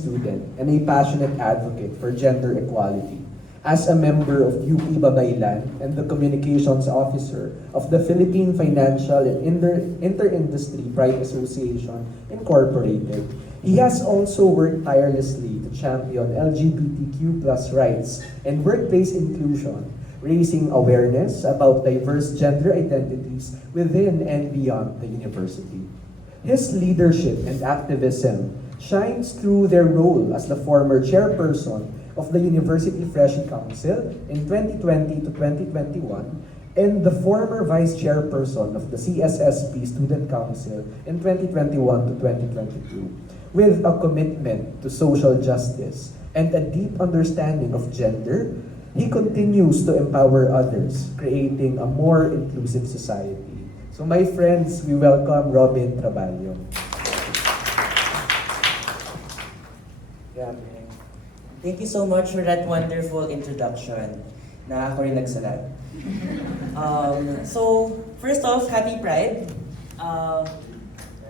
student and a passionate advocate for gender equality. As a member of UP Babaylan and the communications officer of the Philippine Financial and Inter-Industry Pride Association Incorporated, he has also worked tirelessly to champion LGBTQ plus rights and workplace inclusion, raising awareness about diverse gender identities within and beyond the university. His leadership and activism shines through their role as the former chairperson of the University Freshie Council in 2020 to 2021 and the former Vice Chairperson of the CSSP Student Council in 2021 to 2022. With a commitment to social justice and a deep understanding of gender, he continues to empower others, creating a more inclusive society. So my friends, we welcome Robin Traballo. Yeah. Thank you so much for that wonderful introduction na ako rin nagsalat. So, first off, happy Pride.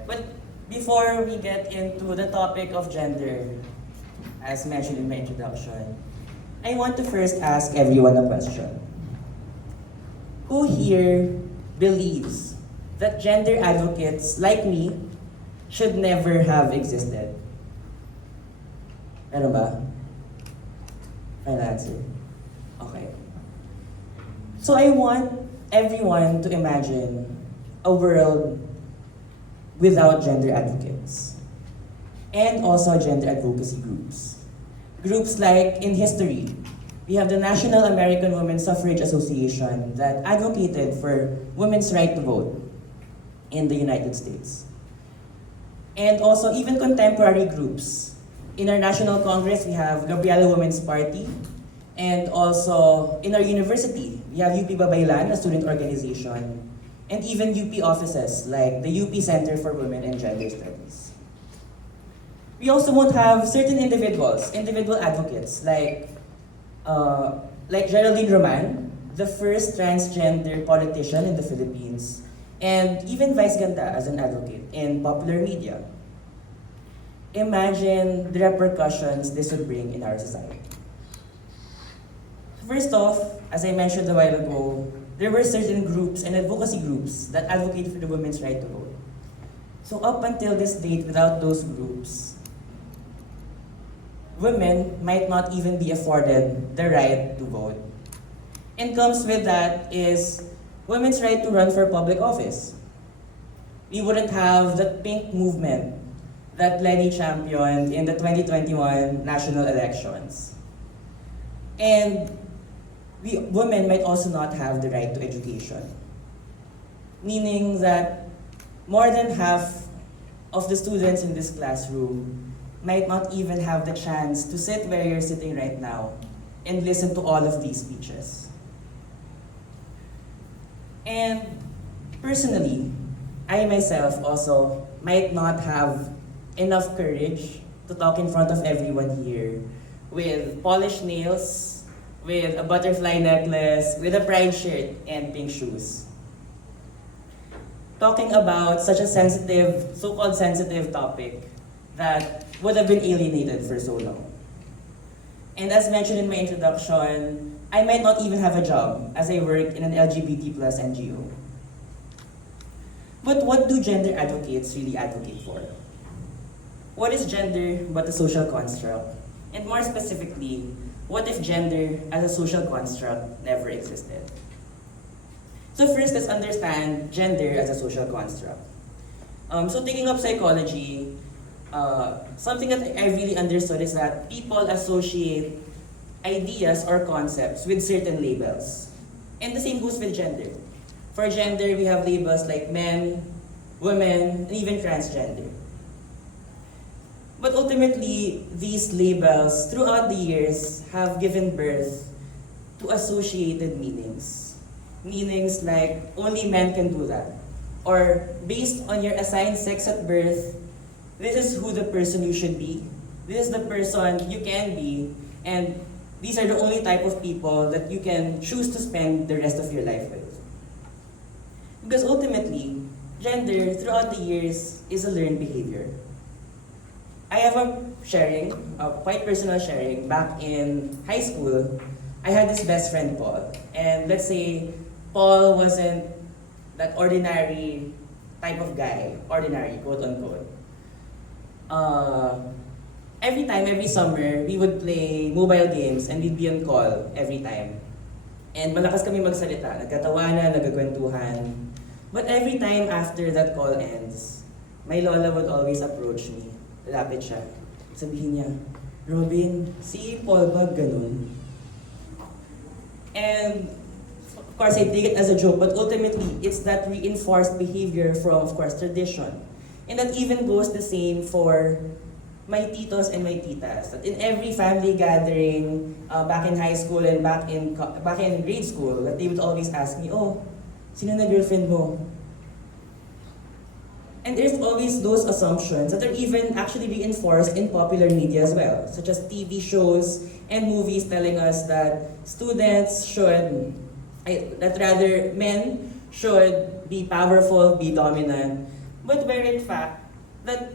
But before we get into the topic of gender, as mentioned in my introduction, I want to first ask everyone a question. Who here believes that gender advocates like me should never have existed? Ano ba? Final answer. Okay. So I want everyone to imagine a world without gender advocates and also gender advocacy groups. Groups like in history, we have the National American Women's Suffrage Association that advocated for women's right to vote in the United States. And also even contemporary groups. In our National Congress, we have Gabriela Women's Party. And also, in our university, we have UP Babaylan, a student organization. And even UP offices, like the UP Center for Women and Gender Studies. We also won't have certain individual advocates, like Geraldine Roman, the first transgender politician in the Philippines, and even Vice Ganda as an advocate in popular media. Imagine the repercussions this would bring in our society. First off, as I mentioned a while ago, there were certain groups and advocacy groups that advocated for the women's right to vote. So up until this date, without those groups, women might not even be afforded the right to vote. And comes with that is women's right to run for public office. We wouldn't have the pink movement that Lenny championed in the 2021 national elections. And women might also not have the right to education. Meaning that more than half of the students in this classroom might not even have the chance to sit where you're sitting right now and listen to all of these speeches. And personally, I myself also might not have enough courage to talk in front of everyone here with polished nails, with a butterfly necklace, with a pride shirt, and pink shoes. Talking about such a sensitive, so-called sensitive topic that would have been alienated for so long. And as mentioned in my introduction, I might not even have a job as I work in an LGBT plus NGO. But what do gender advocates really advocate for? What is gender but a social construct? And more specifically, what if gender as a social construct never existed? So first, let's understand gender as a social construct. So taking up psychology, something that I really understood is that people associate ideas or concepts with certain labels. And the same goes with gender. For gender, we have labels like men, women, and even transgender. But ultimately, these labels throughout the years have given birth to associated meanings. Meanings like only men can do that. Or based on your assigned sex at birth, this is who the person you should be. This is the person you can be. And these are the only type of people that you can choose to spend the rest of your life with. Because ultimately, gender throughout the years is a learned behavior. I have a sharing, quite personal sharing, back in high school, I had this best friend, Paul. And let's say Paul wasn't that ordinary type of guy, ordinary, quote unquote. Every time, every summer, we would play mobile games and we'd be on call every time. And malakas kami magsalita, nagkatawanan, nagkakwentuhan. But every time after that call ends, my lola would always approach me. Lapit siya. Sabihin niya, Robin, si Paul ba ganun? And of course, I take it as a joke, but ultimately, it's that reinforced behavior from, of course, tradition. And that even goes the same for my titos and my titas. That in every family gathering, back in high school and back in grade school, that they would always ask me, oh, sino na girlfriend mo? And there's always those assumptions that are even actually reinforced in popular media as well, such as TV shows and movies telling us that students should, that rather men should be powerful, be dominant, but where in fact, that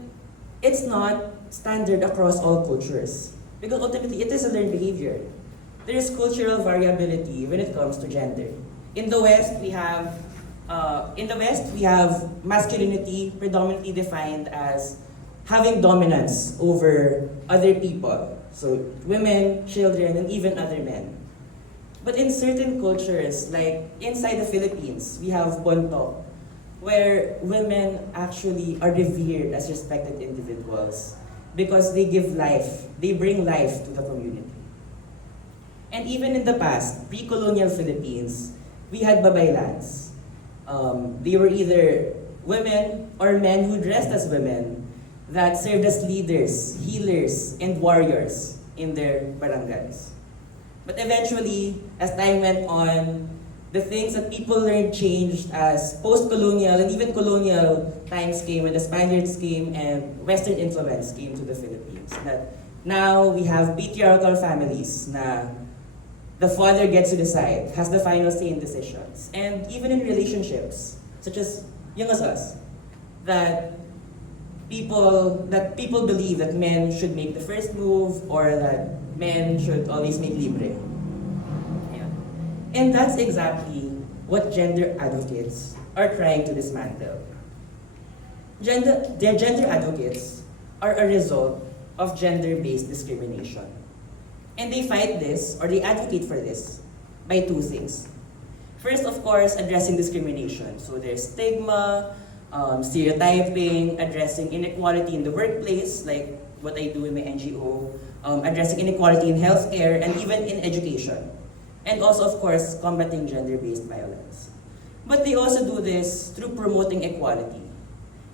it's not standard across all cultures. Because ultimately, it is a learned behavior. There is cultural variability when it comes to gender. In the West, we have masculinity predominantly defined as having dominance over other people. So women, children, and even other men. But in certain cultures, like inside the Philippines, we have bontok, where women actually are revered as respected individuals because they give life, they bring life to the community. And even in the past, pre-colonial Philippines, we had babaylans. They were either women or men who dressed as women that served as leaders, healers, and warriors in their barangays. But eventually, as time went on, the things that people learned changed as post-colonial and even colonial times came when the Spaniards came and Western influence came to the Philippines. That now we have patriarchal families na the father gets to decide, has the final say in decisions. And even in relationships, such as young as us, that people believe that men should make the first move or that men should always make libre. And that's exactly what gender advocates are trying to dismantle. Their gender advocates are a result of gender-based discrimination. And they fight this, or they advocate for this, by two things. First, of course, addressing discrimination. So there's stigma, stereotyping, addressing inequality in the workplace, like what I do in my NGO, addressing inequality in healthcare, and even in education. And also, of course, combating gender-based violence. But they also do this through promoting equality,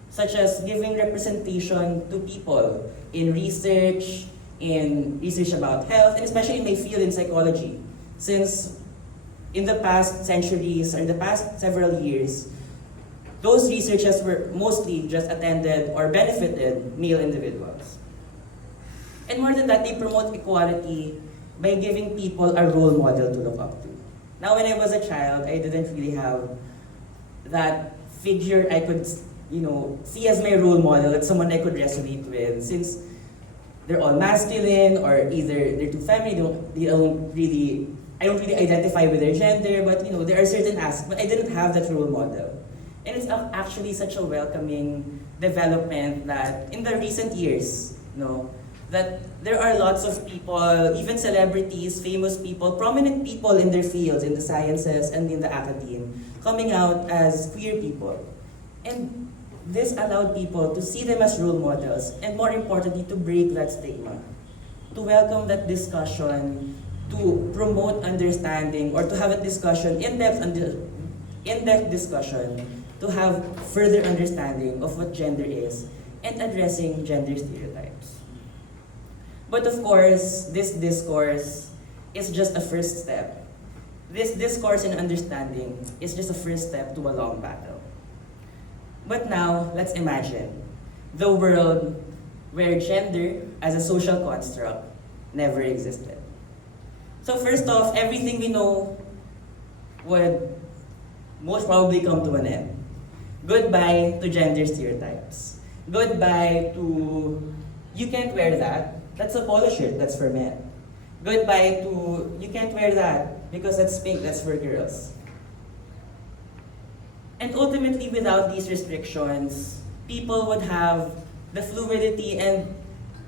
such as giving representation to people in research about health, and especially in my field in psychology. Since in the past centuries, or in the past several years, those researchers were mostly just attended or benefited male individuals. And more than that, they promote equality by giving people a role model to look up to. Now, when I was a child, I didn't really have that figure I could, see as my role model, that someone I could resonate with, since they're all masculine, or either they're too feminine, I don't really identify with their gender, but there are certain aspects, but I didn't have that role model. And it's actually such a welcoming development that in the recent years, that there are lots of people, even celebrities, famous people, prominent people in their fields, in the sciences and in the academe, coming out as queer people. And this allowed people to see them as role models, and more importantly, to break that stigma, to welcome that discussion, to promote understanding, or to have a discussion, in-depth discussion, to have further understanding of what gender is, and addressing gender stereotypes. But of course, this discourse is just a first step. This discourse and understanding is just a first step to a long battle. But now, let's imagine the world where gender as a social construct never existed. So first off, everything we know would most probably come to an end. Goodbye to gender stereotypes. Goodbye to You can't wear that. That's a polo shirt, that's for men. Goodbye to, you can't wear that because that's pink, that's for girls. And ultimately, without these restrictions, people would have the fluidity and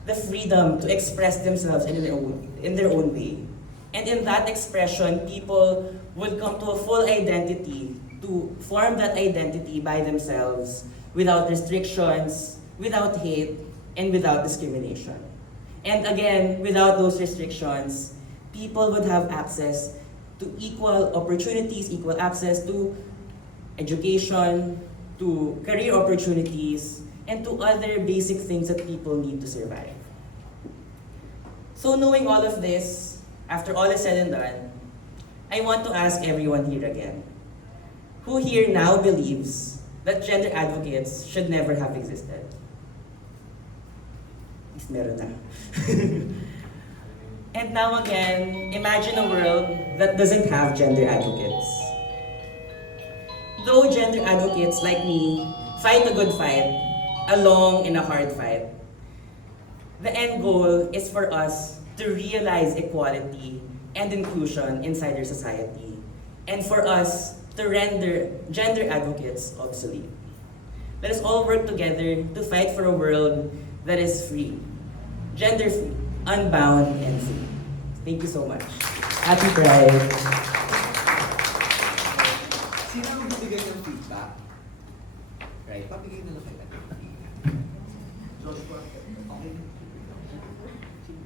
the freedom to express themselves in their own way. And in that expression, people would come to a full identity, to form that identity by themselves without restrictions, without hate, and without discrimination. And again, without those restrictions, people would have access to equal opportunities, equal access to education, to career opportunities, and to other basic things that people need to survive. So knowing all of this, after all is said and done, I want to ask everyone here again, who here now believes that gender advocates should never have existed? Is meron na. And now again, imagine a world that doesn't have gender advocates. Though gender advocates like me fight a good fight, a long and a hard fight, the end goal is for us to realize equality and inclusion inside our society, and for us to render gender advocates obsolete. Let us all work together to fight for a world that is free, gender free, unbound, and free. Thank you so much. Happy Pride! Sino ang bibigay ng feedback? Right, pabigay na lang kita. Joshua, okay.